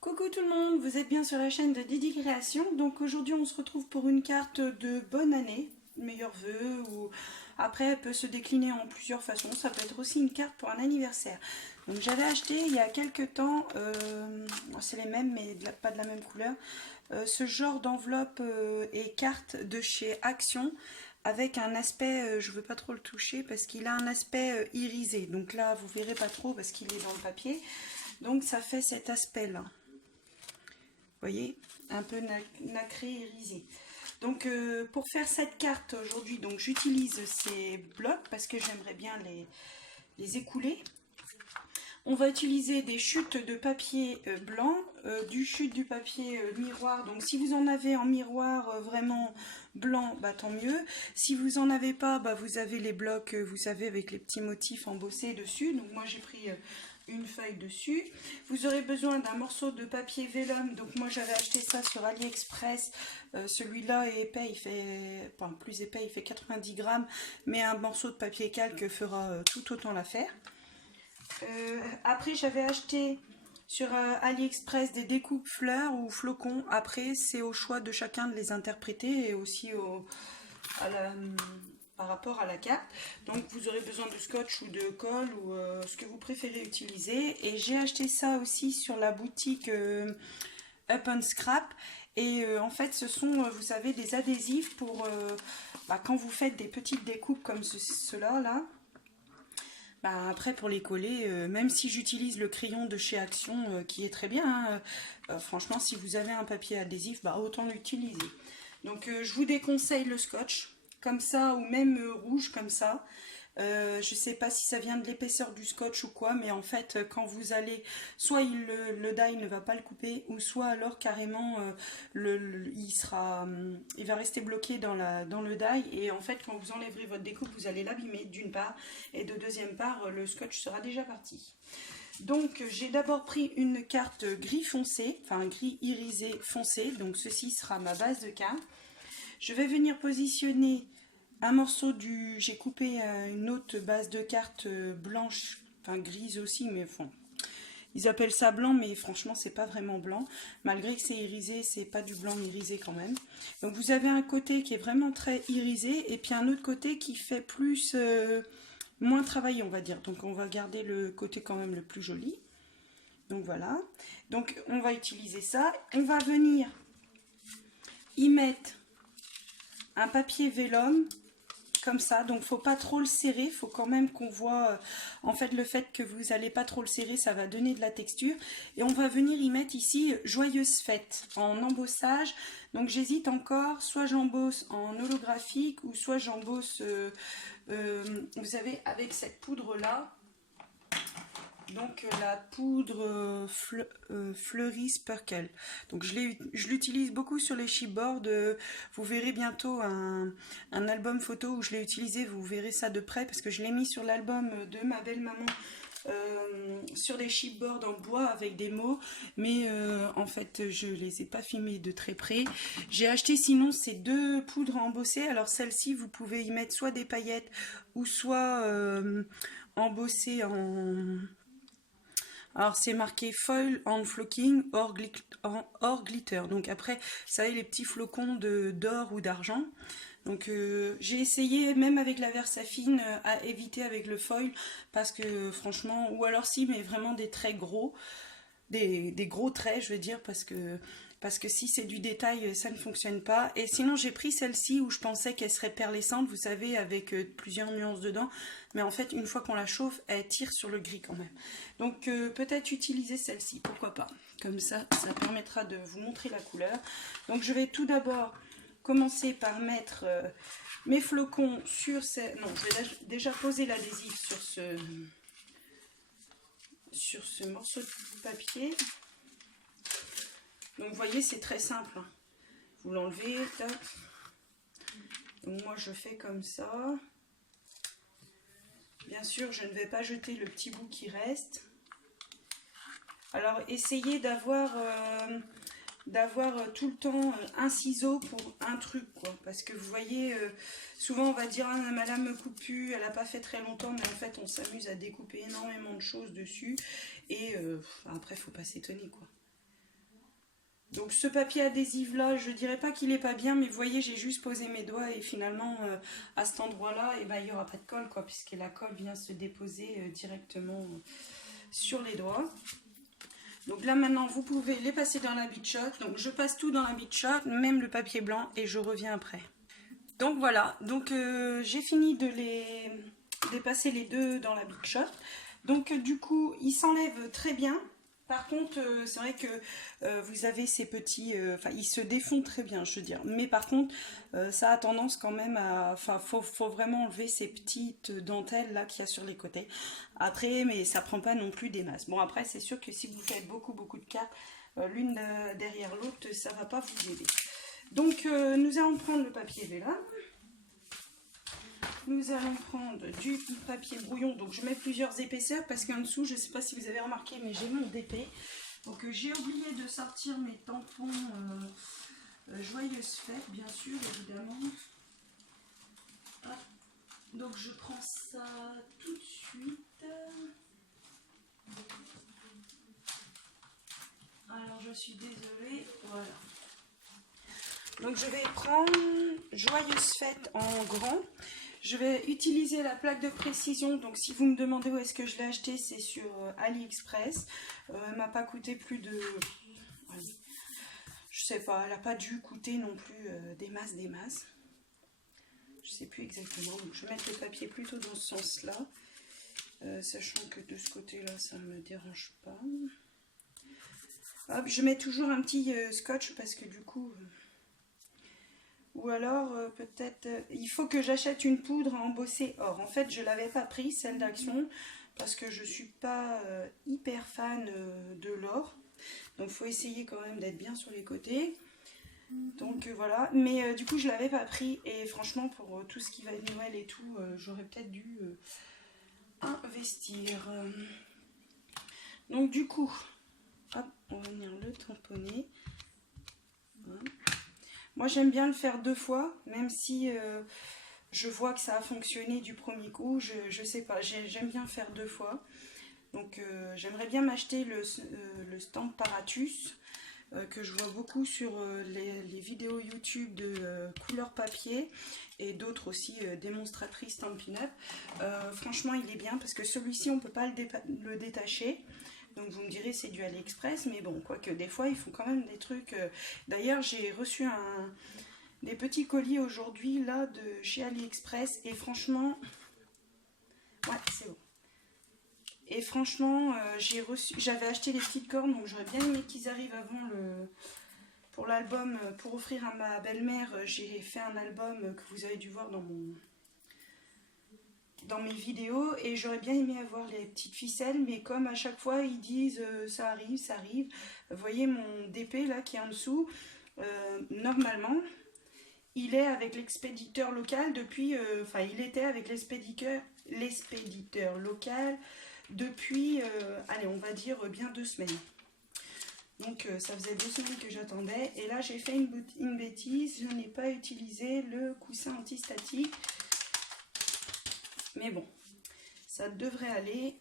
Coucou tout le monde, vous êtes bien sur la chaîne de Didi Création. Donc aujourd'hui on se retrouve pour une carte de bonne année, meilleurs vœux, ou après elle peut se décliner en plusieurs façons. Ça peut être aussi une carte pour un anniversaire. Donc j'avais acheté il y a quelques temps, c'est les mêmes mais pas de la même couleur, ce genre d'enveloppe et carte de chez Action avec un aspect, je veux pas trop le toucher parce qu'il a un aspect irisé. Donc là vous verrez pas trop parce qu'il est dans le papier. Donc ça fait cet aspect là. Vous voyez, un peu nacré, irisé. Donc pour faire cette carte aujourd'hui, donc j'utilise ces blocs parce que j'aimerais bien les écouler. On va utiliser des chutes de papier blanc, du chute du papier miroir. Donc si vous en avez en miroir vraiment blanc, bah, tant mieux. Si vous en avez pas, bah, vous avez les blocs, vous savez, avec les petits motifs embossés dessus. Donc moi j'ai pris une feuille dessus. Vous aurez besoin d'un morceau de papier vélum. Donc moi j'avais acheté ça sur AliExpress. Celui-là est épais, il fait, enfin plus épais, il fait 90 grammes. Mais un morceau de papier calque fera tout autant l'affaire. Après j'avais acheté sur AliExpress des découpes fleurs ou flocons. Après c'est au choix de chacun de les interpréter et aussi par rapport à la carte. Donc vous aurez besoin de scotch ou de colle ou ce que vous préférez utiliser. Et j'ai acheté ça aussi sur la boutique Up and Scrap. Et en fait ce sont, vous savez, des adhésifs pour quand vous faites des petites découpes comme cela là. Bah, après pour les coller, même si j'utilise le crayon de chez Action qui est très bien, hein, franchement si vous avez un papier adhésif, bah, autant l'utiliser. Donc je vous déconseille le scotch comme ça ou même rouge comme ça. Je sais pas si ça vient de l'épaisseur du scotch ou quoi, mais en fait quand vous allez, soit le die ne va pas le couper, ou soit alors carrément il va rester bloqué dans le die, et en fait quand vous enlèverez votre découpe vous allez l'abîmer d'une part, et de deuxième part le scotch sera déjà parti. Donc j'ai d'abord pris une carte gris foncé, enfin gris irisé foncé, donc ceci sera ma base de carte. Je vais venir positionner un morceau j'ai coupé une autre base de carte blanche, enfin grise aussi, mais bon, ils appellent ça blanc, mais franchement c'est pas vraiment blanc, malgré que c'est irisé, c'est pas du blanc irisé quand même. Donc vous avez un côté qui est vraiment très irisé, et puis un autre côté qui fait plus, moins travaillé on va dire, donc on va garder le côté quand même le plus joli. Donc voilà, donc on va utiliser ça, on va venir y mettre un papier vélum comme ça, donc faut pas trop le serrer, faut quand même qu'on voit en fait le fait que vous allez pas trop le serrer, ça va donner de la texture. Et on va venir y mettre ici joyeuse fête en embossage. Donc j'hésite encore, soit j'embosse en holographique ou soit j'embosse vous savez, avec cette poudre là. Donc la poudre Fleury Sparkle. Donc je l'utilise beaucoup sur les chipboards. Vous verrez bientôt un album photo où je l'ai utilisé. Vous verrez ça de près parce que je l'ai mis sur l'album de ma belle maman. Sur des chipboards en bois avec des mots, mais en fait je les ai pas filmés de très près. J'ai acheté sinon ces deux poudres embossées. Alors celle-ci vous pouvez y mettre soit des paillettes ou soit embossées en... Alors c'est marqué foil on flocking or glitter. Donc après, vous savez, les petits flocons d'or ou d'argent. Donc j'ai essayé, même avec la Versafine, à éviter avec le foil. Parce que franchement, ou alors si, mais vraiment des traits gros. Des gros traits, je veux dire, parce que si c'est du détail, ça ne fonctionne pas. Et sinon, j'ai pris celle-ci où je pensais qu'elle serait perlescente, vous savez, avec plusieurs nuances dedans. Mais en fait, une fois qu'on la chauffe, elle tire sur le gris quand même. Donc, peut-être utiliser celle-ci, pourquoi pas. Comme ça, ça permettra de vous montrer la couleur. Donc, je vais tout d'abord commencer par mettre mes flocons sur ces... Non, je vais déjà poser l'adhésif sur ce morceau de papier. Donc vous voyez, c'est très simple, hein. Vous l'enlevez, donc moi je fais comme ça. Bien sûr je ne vais pas jeter le petit bout qui reste. Alors essayez d'avoir tout le temps un ciseau pour un truc, quoi. Parce que vous voyez, souvent on va dire ah, madame me coupe plus, elle n'a pas fait très longtemps, mais en fait on s'amuse à découper énormément de choses dessus. Et après faut pas s'étonner, quoi. Donc ce papier adhésif là, je dirais pas qu'il est pas bien, mais vous voyez, j'ai juste posé mes doigts et finalement à cet endroit là, et ben, il n'y aura pas de colle quoi, puisque la colle vient se déposer directement sur les doigts. Donc là maintenant vous pouvez les passer dans la Big Shot. Donc je passe tout dans la Big Shot, même le papier blanc, et je reviens après. Donc voilà, donc j'ai fini de les passer les deux dans la Big Shot. Donc du coup ils s'enlèvent très bien. Par contre, c'est vrai que vous avez ces petits... Enfin, ils se défont très bien, je veux dire. Mais par contre, ça a tendance quand même à... Enfin, faut vraiment enlever ces petites dentelles là qu'il y a sur les côtés. Après, mais ça prend pas non plus des masses. Bon, après, c'est sûr que si vous faites beaucoup de cartes, l'une derrière l'autre, ça va pas vous aider. Donc, nous allons prendre le papier vélin. Nous allons prendre du papier brouillon. Donc je mets plusieurs épaisseurs parce qu'en dessous, je ne sais pas si vous avez remarqué, mais j'ai mon DP. Donc j'ai oublié de sortir mes tampons Joyeuse Fête, bien sûr, évidemment. Hop. Donc je prends ça tout de suite. Alors je suis désolée, voilà. Donc je vais prendre Joyeuse Fête en grand. Je vais utiliser la plaque de précision. Donc si vous me demandez où est-ce que je l'ai acheté, c'est sur AliExpress. Elle m'a pas coûté plus de... Je sais pas, elle n'a pas dû coûter non plus des masses. Je sais plus exactement. Donc je vais mettre le papier plutôt dans ce sens-là. Sachant que de ce côté-là, ça ne me dérange pas. Hop, je mets toujours un petit scotch parce que du coup... Ou alors, peut-être, il faut que j'achète une poudre à embosser or. En fait, je ne l'avais pas pris, celle d'Action, parce que je ne suis pas hyper fan de l'or. Donc, il faut essayer quand même d'être bien sur les côtés. Donc, voilà. Mais du coup, je ne l'avais pas pris. Et franchement, pour tout ce qui va être Noël et tout, j'aurais peut-être dû investir. Donc, du coup, hop, on va venir le tamponner. Voilà. Moi j'aime bien le faire 2 fois, même si je vois que ça a fonctionné du premier coup, je sais pas, j'aime bien faire 2 fois. Donc j'aimerais bien m'acheter le Stamp Paratus, que je vois beaucoup sur les vidéos YouTube de couleur papier et d'autres aussi démonstratrices Stampin' Up. Franchement il est bien parce que celui-ci on peut pas le détacher. Donc vous me direz c'est du AliExpress, mais bon, quoique des fois ils font quand même des trucs. D'ailleurs j'ai reçu des petits colis aujourd'hui là de chez AliExpress et franchement, ouais c'est bon. Et franchement j'avais acheté les petites cornes, donc j'aurais bien aimé qu'ils arrivent avant pour l'album, pour offrir à ma belle-mère. J'ai fait un album que vous avez dû voir dans mes vidéos et j'aurais bien aimé avoir les petites ficelles, mais comme à chaque fois ils disent ça arrive, vous voyez mon DP là qui est en dessous, normalement il est avec l'expéditeur local depuis, enfin il était avec l'expéditeur local depuis, allez on va dire bien 2 semaines. Donc ça faisait 2 semaines que j'attendais et là j'ai fait une bêtise, je n'ai pas utilisé le coussin antistatique. Mais bon, ça devrait aller.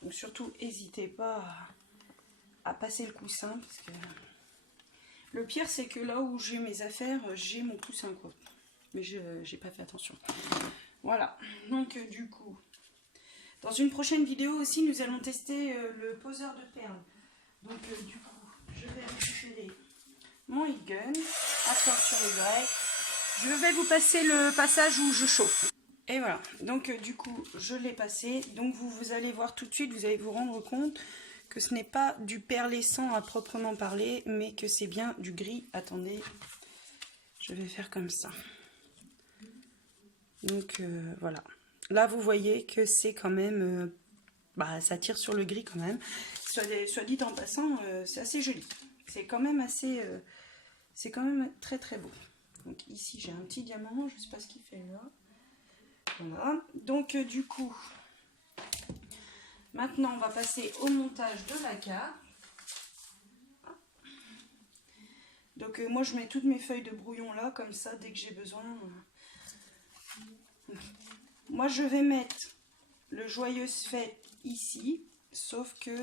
Donc surtout, n'hésitez pas à passer le coussin. Parce que le pire, c'est que là où j'ai mes affaires, j'ai mon coussin, quoi. Mais j'ai pas fait attention. Voilà. Donc du coup, dans une prochaine vidéo aussi, nous allons tester le poseur de perles. Donc du coup, je vais récupérer mon heat gun. Accord sur les Y. Je vais vous passer le passage où je chauffe. Et voilà, donc du coup je l'ai passé, donc vous allez voir tout de suite, vous allez vous rendre compte que ce n'est pas du perlescent à proprement parler, mais que c'est bien du gris. Attendez, je vais faire comme ça. Donc voilà, là vous voyez que c'est quand même, ça tire sur le gris quand même, soit dit en passant, c'est assez joli, c'est quand même assez, c'est quand même très très beau. Donc ici j'ai un petit diamant, je ne sais pas ce qu'il fait là. Voilà, donc du coup, maintenant on va passer au montage de la carte. Donc moi je mets toutes mes feuilles de brouillon là, comme ça, dès que j'ai besoin. Moi je vais mettre le Joyeuse Fête ici, sauf que,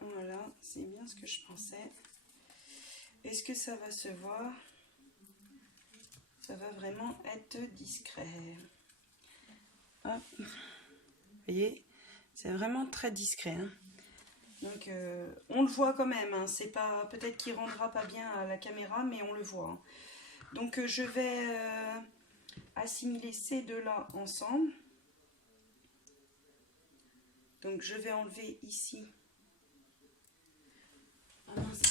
voilà, c'est bien ce que je pensais. Est-ce que ça va se voir? Ça va vraiment être discret. Hop. Vous voyez, c'est vraiment très discret. Hein. Donc, on le voit quand même. Hein. C'est pas, peut-être qu'il rendra pas bien à la caméra, mais on le voit. Hein. Donc, je vais assimiler ces deux-là ensemble. Donc, je vais enlever ici. Ah mince.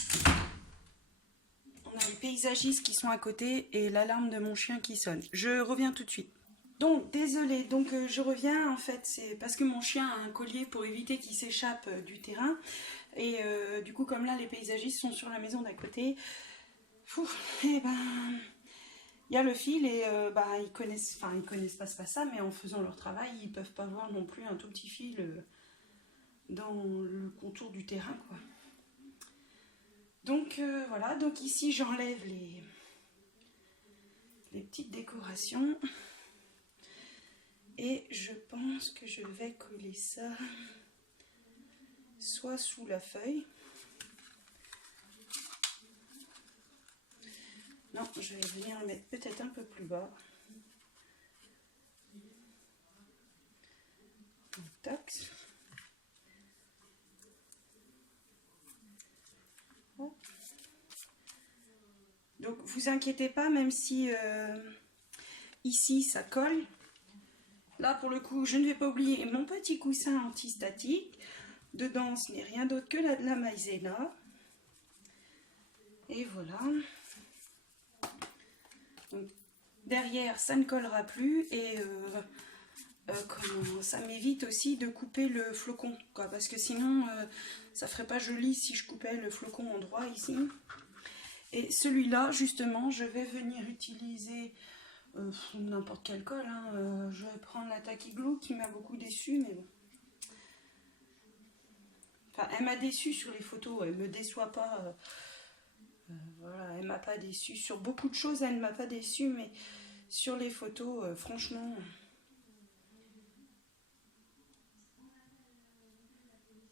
On a les paysagistes qui sont à côté et l'alarme de mon chien qui sonne. Je reviens tout de suite. Donc, désolée, donc je reviens, en fait, c'est parce que mon chien a un collier pour éviter qu'il s'échappe du terrain. Et du coup, comme là, les paysagistes sont sur la maison d'à côté, et ben, il y a le fil et ils connaissent pas ça, mais en faisant leur travail, ils peuvent pas voir non plus un tout petit fil dans le contour du terrain, quoi. Donc, voilà, donc ici, j'enlève les petites décorations. Et je pense que je vais coller ça soit sous la feuille. Non, je vais venir le mettre peut-être un peu plus bas. Tac. Donc vous inquiétez pas, même si ici ça colle. Là pour le coup, je ne vais pas oublier mon petit coussin anti-statique. Dedans, ce n'est rien d'autre que la maïzena. Et voilà. Donc, derrière, ça ne collera plus et ça m'évite aussi de couper le flocon, quoi, parce que sinon, ça ferait pas joli si je coupais le flocon en droit ici. Et celui-là, justement, je vais venir utiliser n'importe quelle colle. Hein. Je vais prendre la Tacky Glue qui m'a beaucoup déçue, mais bon. Enfin, elle m'a déçue sur les photos, elle me déçoit pas. Voilà, elle m'a pas déçue. Sur beaucoup de choses, elle ne m'a pas déçue, mais sur les photos, franchement...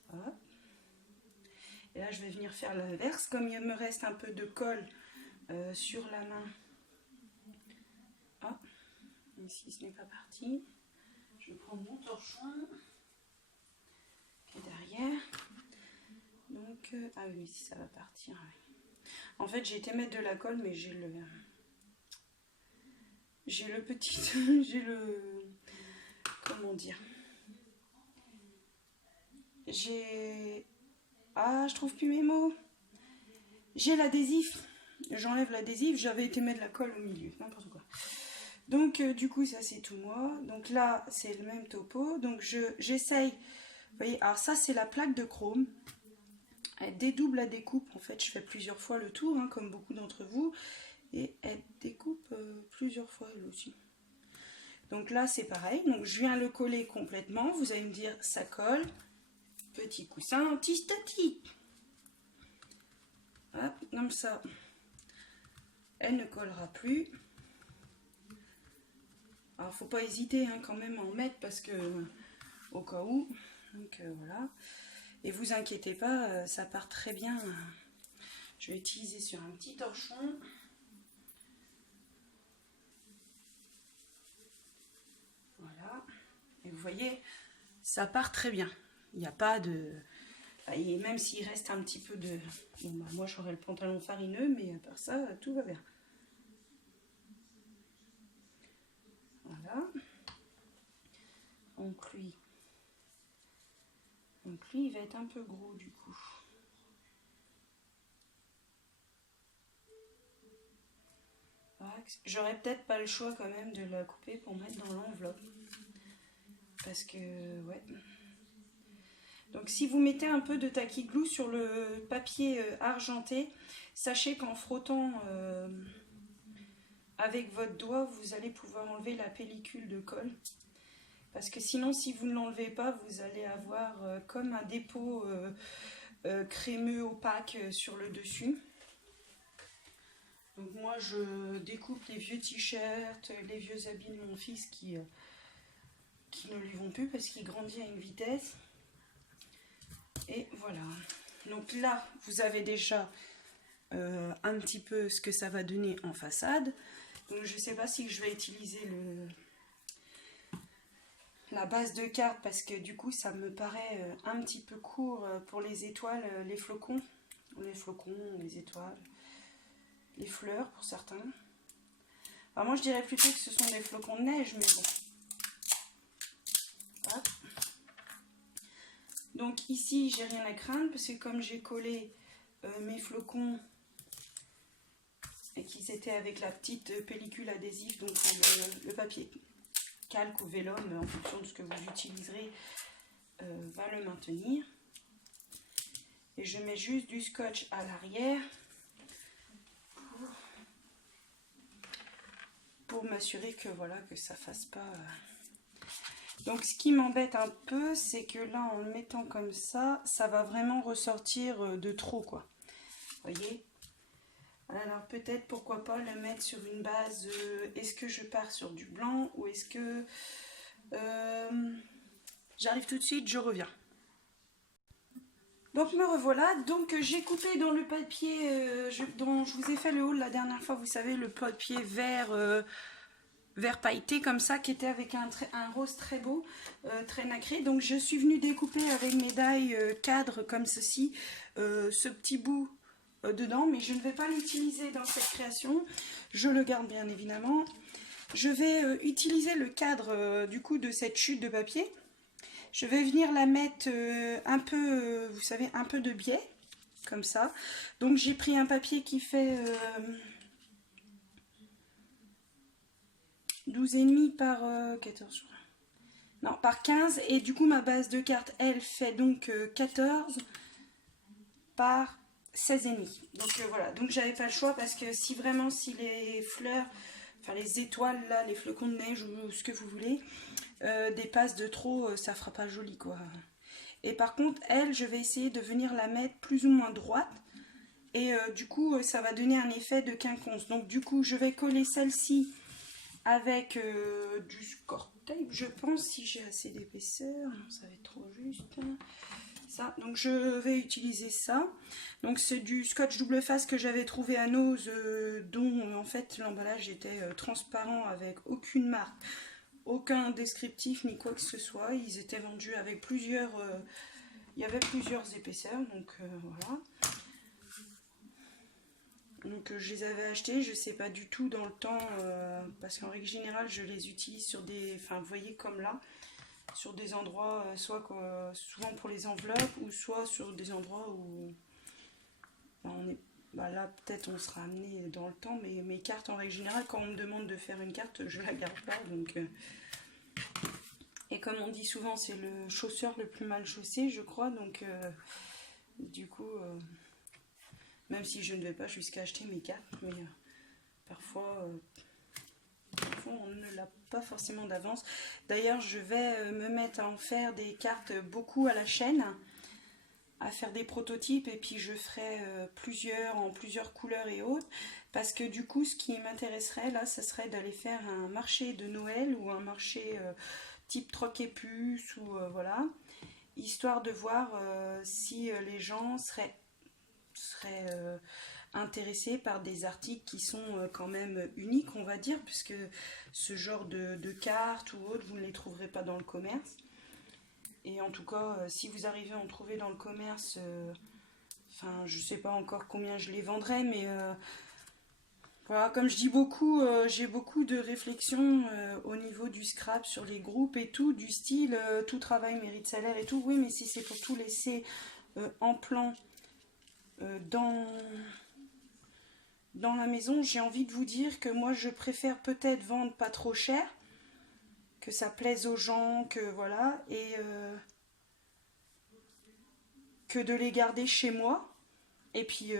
Voilà. Et là, je vais venir faire l'inverse. Comme il me reste un peu de colle sur la main. Ah, ici, ce n'est pas parti. Je prends mon torchon. Puis derrière. Donc, ah oui, si ça va partir. Oui. En fait, j'ai été mettre de la colle, mais j'ai le petit... j'ai le... Comment dire? J'ai... Ah, je trouve plus mes mots. J'ai l'adhésif. J'enlève l'adhésif. J'avais été mettre la colle au milieu. N'importe quoi. Donc, du coup, ça, c'est tout moi. Donc là, c'est le même topo. Donc, j'essaye... Vous voyez, alors ça, c'est la plaque de chrome. Elle dédouble la découpe. En fait, je fais plusieurs fois le tour, hein, comme beaucoup d'entre vous. Et elle découpe plusieurs fois, elle aussi. Donc là, c'est pareil. Donc, je viens le coller complètement. Vous allez me dire, ça colle. Petit coussin anti-statique. Hop, comme ça, elle ne collera plus. Alors, faut pas hésiter hein, quand même à en mettre parce que, au cas où. Donc, voilà. Et vous inquiétez pas, ça part très bien. Je vais utiliser sur un petit torchon. Voilà. Et vous voyez, ça part très bien. Il n'y a pas de... Et même s'il reste un petit peu de... Bon, bah, moi, j'aurai le pantalon farineux, mais à part ça, tout va bien. Voilà. Donc lui, il va être un peu gros du coup. J'aurais peut-être pas le choix quand même de la couper pour mettre dans l'enveloppe. Parce que, ouais. Donc si vous mettez un peu de Tacky Glue sur le papier argenté, sachez qu'en frottant avec votre doigt, vous allez pouvoir enlever la pellicule de colle. Parce que sinon, si vous ne l'enlevez pas, vous allez avoir comme un dépôt crémeux opaque sur le dessus. Donc moi, je découpe les vieux t-shirts, les vieux habits de mon fils qui ne lui vont plus parce qu'il grandit à une vitesse. Et voilà. Donc là, vous avez déjà un petit peu ce que ça va donner en façade. Donc je ne sais pas si je vais utiliser la base de carte parce que du coup ça me paraît un petit peu court pour les étoiles, les flocons, les étoiles, les fleurs pour certains. Alors moi je dirais plutôt que ce sont des flocons de neige, mais bon. Hop. Donc ici j'ai rien à craindre parce que comme j'ai collé mes flocons et qu'ils étaient avec la petite pellicule adhésive, donc le papier calque ou vélum en fonction de ce que vous utiliserez va le maintenir. Et je mets juste du scotch à l'arrière pour m'assurer que voilà que ça fasse pas. Donc ce qui m'embête un peu, c'est que là en le mettant comme ça va vraiment ressortir de trop quoi. Voyez. Alors peut-être pourquoi pas le mettre sur une base, est-ce que je pars sur du blanc ou est-ce que j'arrive tout de suite, je reviens. Donc me revoilà, donc j'ai coupé dans le papier dont je vous ai fait le haul la dernière fois, vous savez le papier vert, vert pailleté comme ça qui était avec un rose très beau, très nacré. Donc je suis venue découper avec mes die cadres comme ceci, ce petit bout dedans, mais je ne vais pas l'utiliser dans cette création, je le garde bien évidemment. Je vais utiliser le cadre du coup de cette chute de papier. Je vais venir la mettre un peu, vous savez, un peu de biais, comme ça. Donc j'ai pris un papier qui fait 12,5 par 14, non, par 15. Et du coup ma base de carte, elle fait donc 14 par 16,5. Donc voilà, donc j'avais pas le choix parce que si vraiment, si les fleurs, enfin les étoiles là, les flocons de neige ou ce que vous voulez, dépassent de trop, ça fera pas joli quoi. Et par contre, elle, je vais essayer de venir la mettre plus ou moins droite. Et du coup, ça va donner un effet de quinconce. Donc du coup, je vais coller celle-ci avec du score tape, je pense, si j'ai assez d'épaisseur. Non, ça va être trop juste. Ça, donc je vais utiliser ça. Donc c'est du scotch double face que j'avais trouvé à Nose, dont en fait l'emballage était transparent avec aucune marque, aucun descriptif ni quoi que ce soit. Ils étaient vendus avec plusieurs, il y avait plusieurs épaisseurs, donc voilà. Donc je les avais achetés, je sais pas du tout dans le temps, parce qu'en règle générale je les utilise sur des, enfin vous voyez comme là, sur des endroits, soit souvent pour les enveloppes, ou soit sur des endroits où on est, bah là peut-être on sera amené dans le temps, mais mes cartes en règle générale, quand on me demande de faire une carte, je la garde pas, donc... Et comme on dit souvent, c'est le chausseur le plus mal chaussé, je crois, donc du coup... même si je ne vais pas jusqu'à acheter mes cartes, mais parfois on ne l'a pas forcément d'avance. D'ailleurs, je vais me mettre à en faire des cartes beaucoup à la chaîne, à faire des prototypes, et puis je ferai plusieurs en plusieurs couleurs et autres, parce que du coup, ce qui m'intéresserait là, ce serait d'aller faire un marché de Noël ou un marché type troc et puce, ou voilà, histoire de voir si les gens seraient intéressés par des articles qui sont quand même uniques, on va dire, puisque ce genre de cartes ou autres, vous ne les trouverez pas dans le commerce. Et en tout cas, si vous arrivez à en trouver dans le commerce, enfin, je sais pas encore combien je les vendrai, mais voilà, comme je dis beaucoup, j'ai beaucoup de réflexions au niveau du scrap sur les groupes et tout, du style tout travail mérite salaire et tout. Oui, mais si c'est pour tout laisser en plan dans la maison, j'ai envie de vous dire que moi je préfère peut-être vendre pas trop cher, que ça plaise aux gens, que voilà, et que de les garder chez moi et puis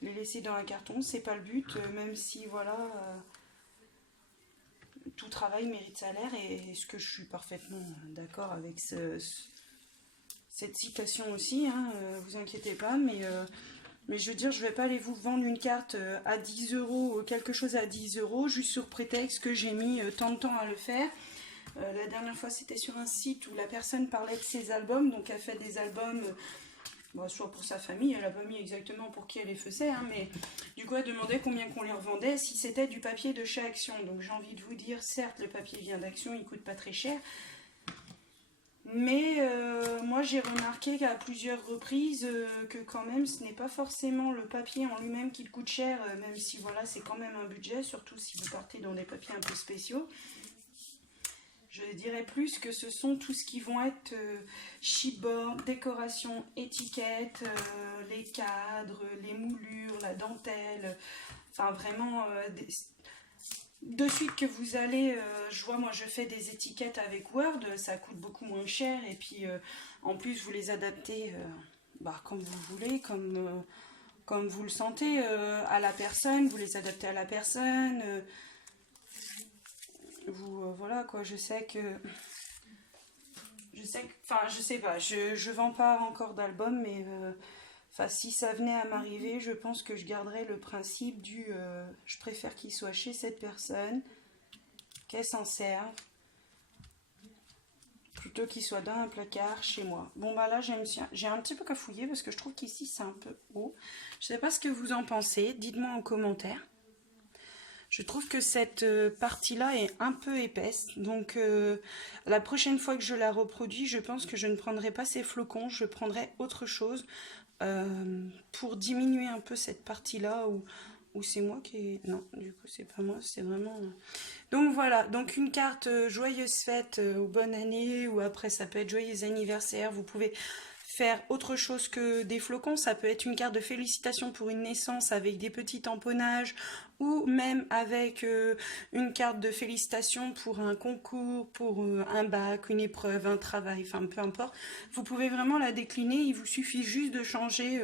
les laisser dans un carton, c'est pas le but, même si voilà, tout travail mérite salaire, et ce que je suis parfaitement d'accord avec cette citation aussi, hein, vous inquiétez pas, mais je veux dire, je vais pas aller vous vendre une carte à 10 euros, quelque chose à 10 euros, juste sur prétexte que j'ai mis tant de temps à le faire. La dernière fois, c'était sur un site où la personne parlait de ses albums, donc elle fait des albums Bon, soit pour sa famille, elle n'a pas mis exactement pour qui elle les faisait, hein, mais du coup elle demandait combien qu'on les revendait, si c'était du papier de chez Action. Donc j'ai envie de vous dire, certes le papier vient d'Action, il coûte pas très cher, mais moi j'ai remarqué qu'à plusieurs reprises que quand même ce n'est pas forcément le papier en lui-même qui coûte cher, même si voilà c'est quand même un budget, surtout si vous partez dans des papiers un peu spéciaux. Je dirais plus que ce sont tout ce qui vont être chipboard, décoration, étiquette, les cadres, les moulures, la dentelle, enfin vraiment de suite que vous allez, je vois moi je fais des étiquettes avec Word, ça coûte beaucoup moins cher et puis en plus vous les adaptez comme vous voulez, comme vous le sentez à la personne, vous les adaptez à la personne. Voilà quoi, je sais que, enfin je sais pas, je vends pas encore d'album, mais si ça venait à m'arriver, je pense que je garderais le principe du je préfère qu'il soit chez cette personne, qu'elle s'en serve, plutôt qu'il soit dans un placard chez moi. Bon bah là j'ai un petit peu cafouillé parce que je trouve qu'ici c'est un peu haut. Je sais pas ce que vous en pensez, dites-moi en commentaire. Je trouve que cette partie-là est un peu épaisse, donc la prochaine fois que je la reproduis, je pense que je ne prendrai pas ces flocons, je prendrai autre chose pour diminuer un peu cette partie-là, où c'est moi qui est... Non, du coup c'est pas moi, c'est vraiment... Donc voilà, donc une carte joyeuse fête ou bonne année, ou après ça peut être joyeux anniversaire, vous pouvez faire autre chose que des flocons, ça peut être une carte de félicitations pour une naissance avec des petits tamponnages, ou même avec une carte de félicitations pour un concours, pour un bac, une épreuve, un travail, enfin peu importe. Vous pouvez vraiment la décliner, il vous suffit juste de changer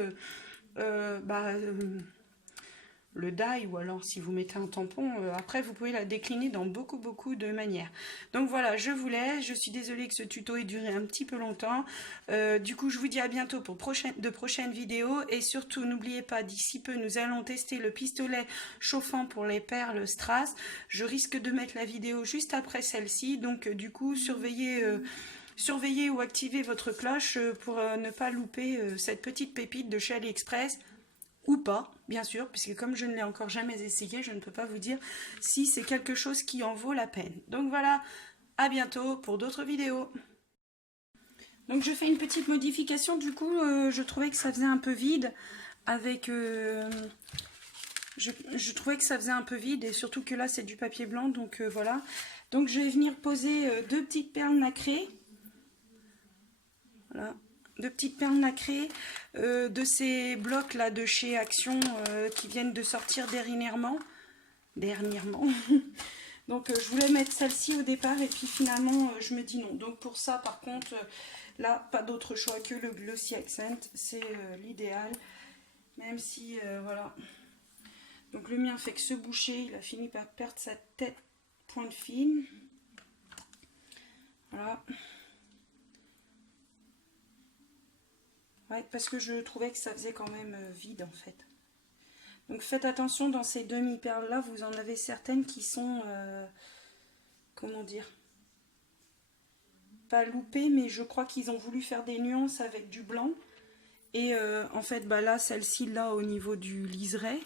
le die, ou alors si vous mettez un tampon, après vous pouvez la décliner dans beaucoup de manières. Donc voilà, je vous laisse, je suis désolée que ce tuto ait duré un petit peu longtemps, du coup je vous dis à bientôt pour de prochaines vidéos, et surtout n'oubliez pas, d'ici peu nous allons tester le pistolet chauffant pour les perles strass. Je risque de mettre la vidéo juste après celle-ci, donc du coup surveillez ou activez votre cloche pour ne pas louper cette petite pépite de chez AliExpress. Ou pas, bien sûr, puisque comme je ne l'ai encore jamais essayé, je ne peux pas vous dire si c'est quelque chose qui en vaut la peine. Donc voilà, à bientôt pour d'autres vidéos. Donc je fais une petite modification, du coup, je trouvais que ça faisait un peu vide avec... je trouvais que ça faisait un peu vide, et surtout que là c'est du papier blanc, donc voilà. Donc je vais venir poser deux petites perles nacrées. Voilà. De petites perles nacrées de ces blocs là de chez Action qui viennent de sortir dernièrement. Donc je voulais mettre celle-ci au départ, et puis finalement je me dis non. Donc pour ça par contre là pas d'autre choix que le Glossy Accent, c'est l'idéal, même si voilà. Donc le mien fait que ce boucher il a fini par perdre sa tête pointe fine. Voilà. Ouais, parce que je trouvais que ça faisait quand même vide en fait. Donc faites attention, dans ces demi-perles là, vous en avez certaines qui sont, comment dire, pas loupées, mais je crois qu'ils ont voulu faire des nuances avec du blanc. Et en fait, bah là, celle-ci là au niveau du liseré.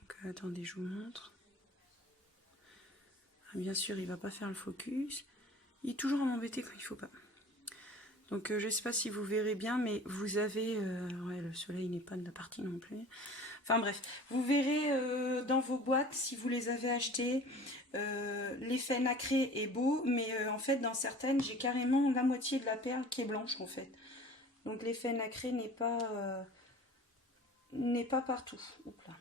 Donc attendez, je vous montre. Ah, bien sûr, il va pas faire le focus. Il est toujours à m'embêter quand il faut pas. Donc je ne sais pas si vous verrez bien, mais vous avez... ouais, le soleil n'est pas de la partie non plus. Enfin bref, vous verrez dans vos boîtes, si vous les avez achetées, l'effet nacré est beau, mais en fait dans certaines, j'ai carrément la moitié de la perle qui est blanche en fait. Donc l'effet nacré n'est pas partout. Oups là.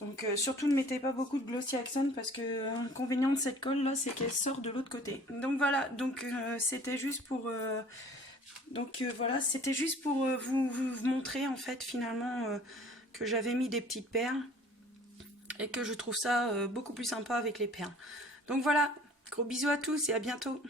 Donc surtout ne mettez pas beaucoup de Glossy Accent, parce que l'inconvénient de cette colle là, c'est qu'elle sort de l'autre côté. Donc voilà, donc c'était juste pour voilà, c'était juste pour vous montrer en fait finalement que j'avais mis des petites perles et que je trouve ça beaucoup plus sympa avec les perles. Donc voilà, gros bisous à tous et à bientôt.